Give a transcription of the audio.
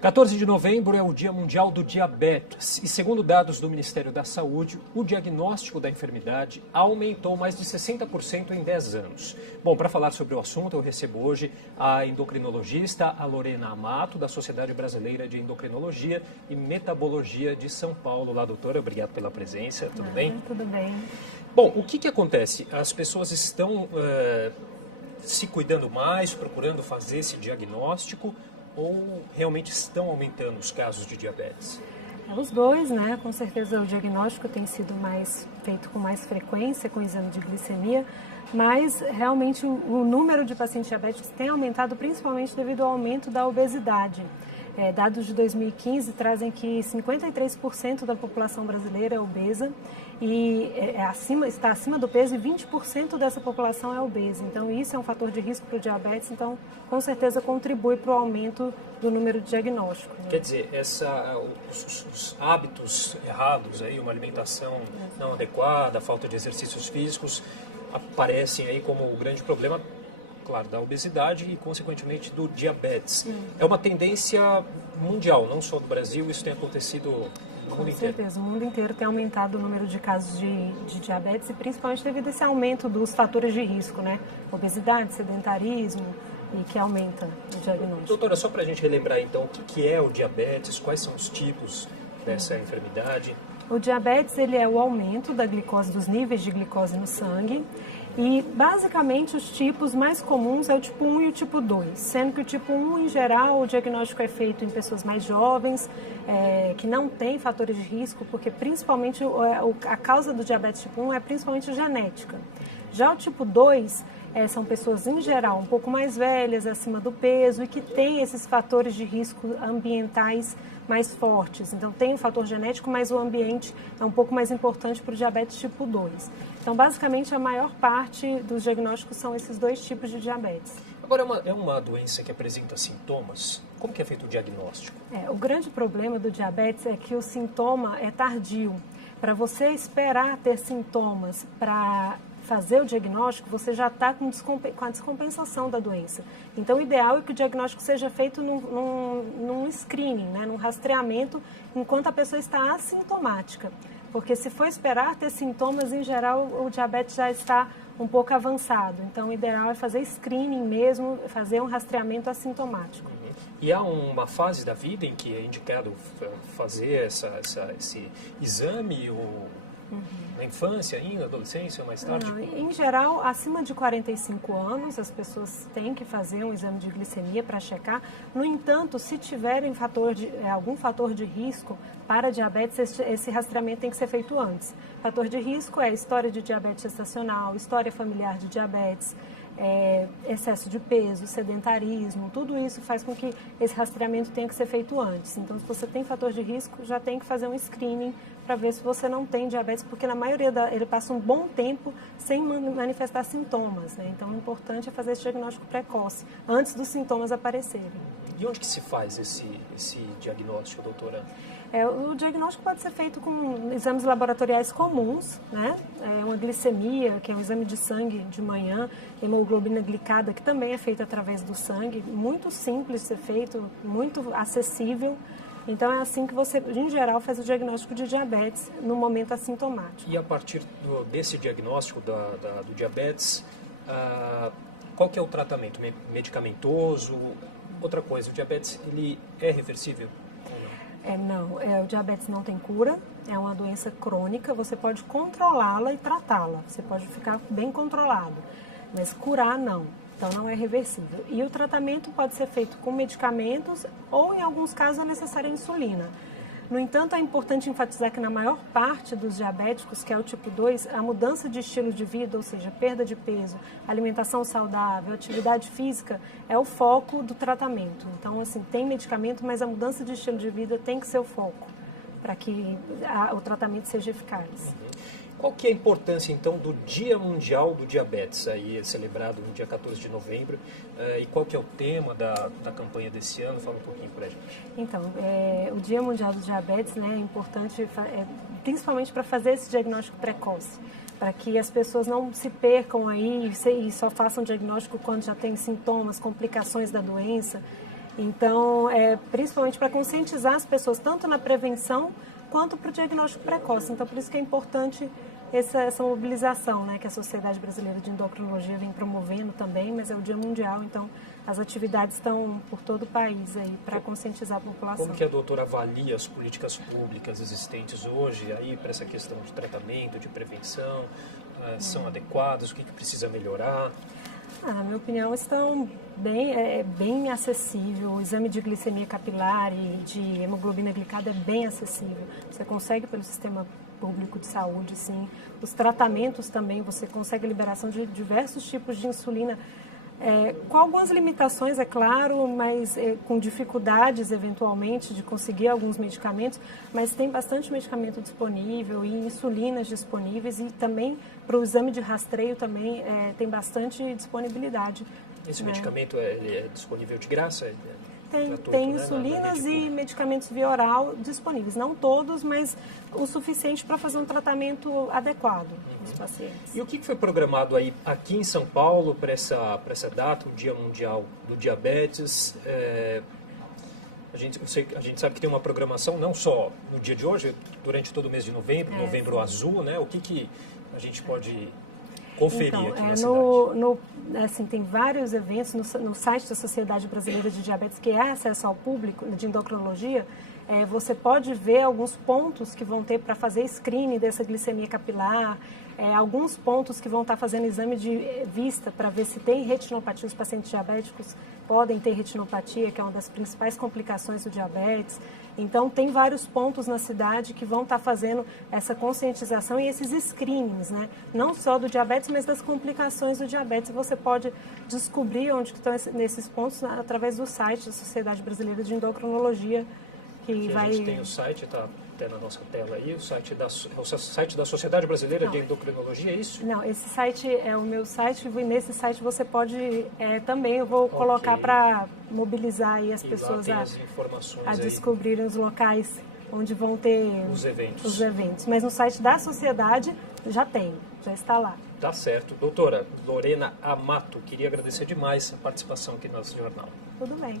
14 de novembro é o Dia Mundial do Diabetes e, segundo dados do Ministério da Saúde, o diagnóstico da enfermidade aumentou mais de 60% em 10 anos. Bom, para falar sobre o assunto, eu recebo hoje a endocrinologista a Lorena Amato, da Sociedade Brasileira de Endocrinologia e Metabologia de São Paulo. Olá, doutora, obrigado pela presença, tudo bem? Tudo bem. Bom, o que acontece? As pessoas estão se cuidando mais, procurando fazer esse diagnóstico, ou realmente estão aumentando os casos de diabetes? Os dois, né? Com certeza o diagnóstico tem sido feito com mais frequência, com o exame de glicemia, mas realmente o número de pacientes diabéticos tem aumentado principalmente devido ao aumento da obesidade. Dados de 2015 trazem que 53% da população brasileira é obesa e está acima do peso e 20% dessa população é obesa. Então isso é um fator de risco para o diabetes, então com certeza contribui para o aumento do número de diagnóstico. Né? Quer dizer, os hábitos errados, aí, uma alimentação não adequada, falta de exercícios físicos, aparecem aí como o grande problema, claro, da obesidade e, consequentemente, do diabetes. É uma tendência mundial, não só do Brasil, isso tem acontecido no mundo inteiro. Com certeza, o mundo inteiro tem aumentado o número de casos de diabetes e principalmente devido a esse aumento dos fatores de risco, né? Obesidade, sedentarismo, e que aumenta o diagnóstico. Doutora, só para a gente relembrar, então, o que é o diabetes, quais são os tipos dessa enfermidade? O diabetes, ele é o aumento da glicose, dos níveis de glicose no sangue. E, basicamente, os tipos mais comuns é o tipo 1 e o tipo 2, sendo que o tipo 1, em geral, o diagnóstico é feito em pessoas mais jovens, que não têm fatores de risco, porque, principalmente, a causa do diabetes tipo 1 é principalmente genética. Já o tipo 2 são pessoas, em geral, um pouco mais velhas, acima do peso e que têm esses fatores de risco ambientais mais fortes. Então, tem o fator genético, mas o ambiente é um pouco mais importante para o diabetes tipo 2. Então, basicamente, a maior parte dos diagnósticos são esses dois tipos de diabetes. Agora, é uma doença que apresenta sintomas? Como que é feito o diagnóstico? O grande problema do diabetes é que o sintoma é tardio. Para você esperar ter sintomas para fazer o diagnóstico, você já está com a descompensação da doença. Então, o ideal é que o diagnóstico seja feito num screening, né, num rastreamento, enquanto a pessoa está assintomática. Porque se for esperar ter sintomas, em geral, o diabetes já está um pouco avançado. Então, o ideal é fazer screening mesmo, fazer um rastreamento assintomático. E há uma fase da vida em que é indicado fazer esse exame, ou na infância ainda, adolescência ou mais tarde? Não, em geral, acima de 45 anos, as pessoas têm que fazer um exame de glicemia para checar. No entanto, se tiverem algum fator de risco para diabetes, esse rastreamento tem que ser feito antes. Fator de risco é história de diabetes gestacional, história familiar de diabetes, excesso de peso, sedentarismo, tudo isso faz com que esse rastreamento tenha que ser feito antes. Então, se você tem fator de risco, já tem que fazer um screening para ver se você não tem diabetes, porque na maioria ele passa um bom tempo sem manifestar sintomas, né? Então, o importante é fazer esse diagnóstico precoce, antes dos sintomas aparecerem. E onde que se faz esse diagnóstico, doutora? O diagnóstico pode ser feito com exames laboratoriais comuns, né? Uma glicemia, que é um exame de sangue de manhã, hemoglobina glicada, que também é feito através do sangue, muito simples de ser feito, muito acessível. Então, é assim que você, em geral, faz o diagnóstico de diabetes no momento assintomático. E a partir desse diagnóstico do diabetes, qual que é o tratamento? Medicamentoso? Outra coisa, o diabetes, ele é reversível? Não, o diabetes não tem cura, é uma doença crônica, você pode controlá-la e tratá-la, você pode ficar bem controlado, mas curar não, então não é reversível. E o tratamento pode ser feito com medicamentos ou, em alguns casos, é necessária insulina. No entanto, é importante enfatizar que na maior parte dos diabéticos, que é o tipo 2, a mudança de estilo de vida, ou seja, perda de peso, alimentação saudável, atividade física, é o foco do tratamento. Então, assim, tem medicamento, mas a mudança de estilo de vida tem que ser o foco para que o tratamento seja eficaz. Qual que é a importância, então, do Dia Mundial do Diabetes, aí celebrado no dia 14 de novembro, e qual que é o tema da campanha desse ano? Fala um pouquinho para a gente. Então, o Dia Mundial do Diabetes, né, é importante, principalmente para fazer esse diagnóstico precoce, para que as pessoas não se percam aí e só façam diagnóstico quando já tem sintomas, complicações da doença. Então, principalmente para conscientizar as pessoas, tanto na prevenção quanto para o diagnóstico precoce. Então, por isso que é importante essa mobilização, né, que a Sociedade Brasileira de Endocrinologia vem promovendo também, mas é o Dia Mundial, então as atividades estão por todo o país aí para conscientizar a população. Como que a doutora avalia as políticas públicas existentes hoje aí para essa questão de tratamento, de prevenção? São adequadas? O que precisa melhorar? Na minha opinião, estão bem acessível. O exame de glicemia capilar e de hemoglobina glicada é bem acessível. Você consegue pelo sistema público de saúde, sim. Os tratamentos também, você consegue a liberação de diversos tipos de insulina, com algumas limitações, é claro, mas com dificuldades, eventualmente, de conseguir alguns medicamentos, mas tem bastante medicamento disponível e insulinas disponíveis, e também para o exame de rastreio também tem bastante disponibilidade. Esse medicamento ele é disponível de graça? Tem insulinas e medicamentos via oral disponíveis. Não todos, mas o suficiente para fazer um tratamento adequado nos pacientes. E o que foi programado aí aqui em São Paulo para essa data, o Dia Mundial do Diabetes? A gente sabe que tem uma programação não só no dia de hoje, durante todo o mês de novembro, Novembro Azul, né? O que a gente pode conferir aqui na cidade? Tem vários eventos no site da Sociedade Brasileira de Diabetes, que é acesso ao público de endocrinologia. Você pode ver alguns pontos que vão ter para fazer screening dessa glicemia capilar, alguns pontos que vão estar fazendo exame de vista para ver se tem retinopatia. Os pacientes diabéticos podem ter retinopatia, que é uma das principais complicações do diabetes. Então, tem vários pontos na cidade que vão estar fazendo essa conscientização e esses screenings, né? Não só do diabetes, mas das complicações do diabetes. Você pode descobrir onde estão nesses pontos através do site da Sociedade Brasileira de Endocrinologia. A gente tem o site, está até na nossa tela aí, o site da Sociedade Brasileira de Endocrinologia, é isso? Não, esse site é o meu site, e nesse site você pode também, eu vou colocar para mobilizar aí as pessoas a descobrirem os locais onde vão ter os eventos. Mas no site da Sociedade já está lá. Tá certo. Doutora Lorena Amato, queria agradecer demais a participação aqui no nosso jornal. Tudo bem.